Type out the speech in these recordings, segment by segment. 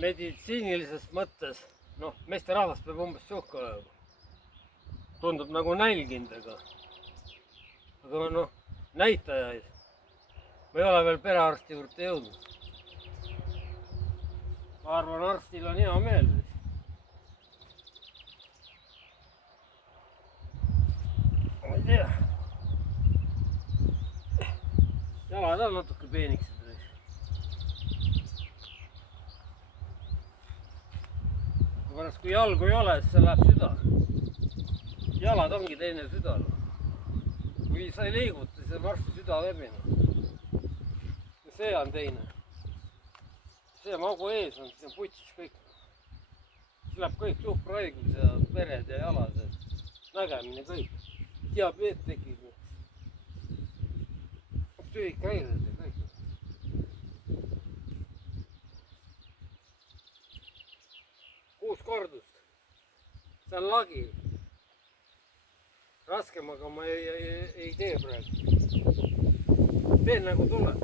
meditsiinilises mõttes, noh, meesterahvas peab umbes sihuke olema. Tundub nagu nälginud, aga noh, näitajaid. Ma ei ole veel perearsti juurde jõudnud. Ma arvan, arstil on hea meel. Ma ei tea. Jalad on natuke peeniksed. Pärast kui jalgu ei ole, siis see läheb süda. Jalad ongi teine süda. Kui sa ei liiguta, siis on varsti süda läbi. Ja see on teine. See magu ees on, siis on putsis kõik. Siis läheb kõik tuhkraigus ja vered ja jalad ja nägemine kõik. Diabeet tekib. Tühikahäired ja kõik. Kordust. See on lagi. Raskem, aga ma ei tee praegu. Teen nagu tuleb.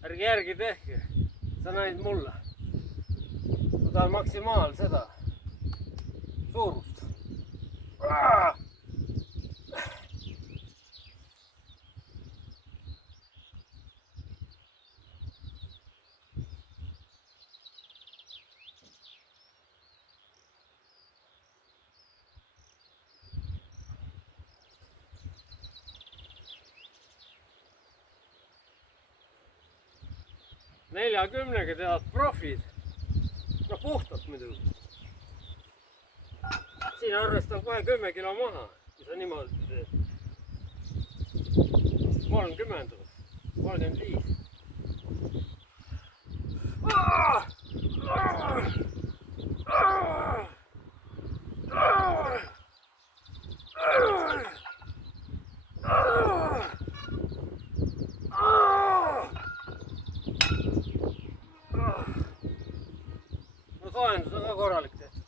Ärge järgi tehke, sa näid mulle. Ma tahan maksimaal seda suurust. 40-ga teevad profid. No puhtalt muidugi. Siin arvestan kohe 10 kilo maha, kui sa niimoodi teed. 30, 35. No soojendus on ka korralik tehtud.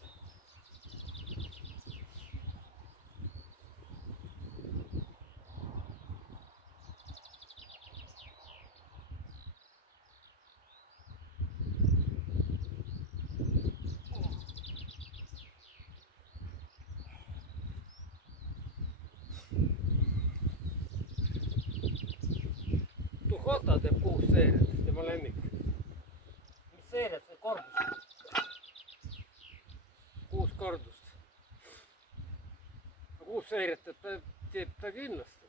Tuhota teeb 6 seeriat, tema lemmik. Mis seeriat see kordus? 6 kordust. 6 seeriat teeb ta kindlasti.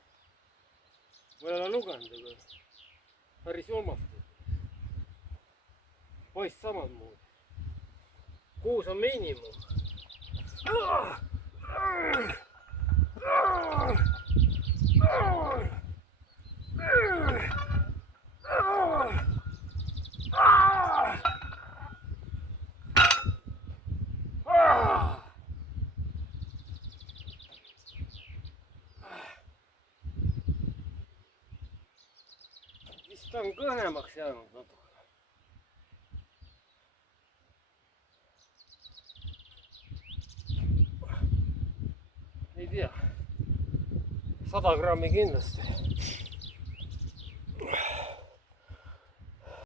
Ma ei ole lugenud, aga päris julmalt. Poiss samamoodi. 6 on miinimum. Vist on kõhemaks jäänud natuke. Ei tea. 100 grammi kindlasti.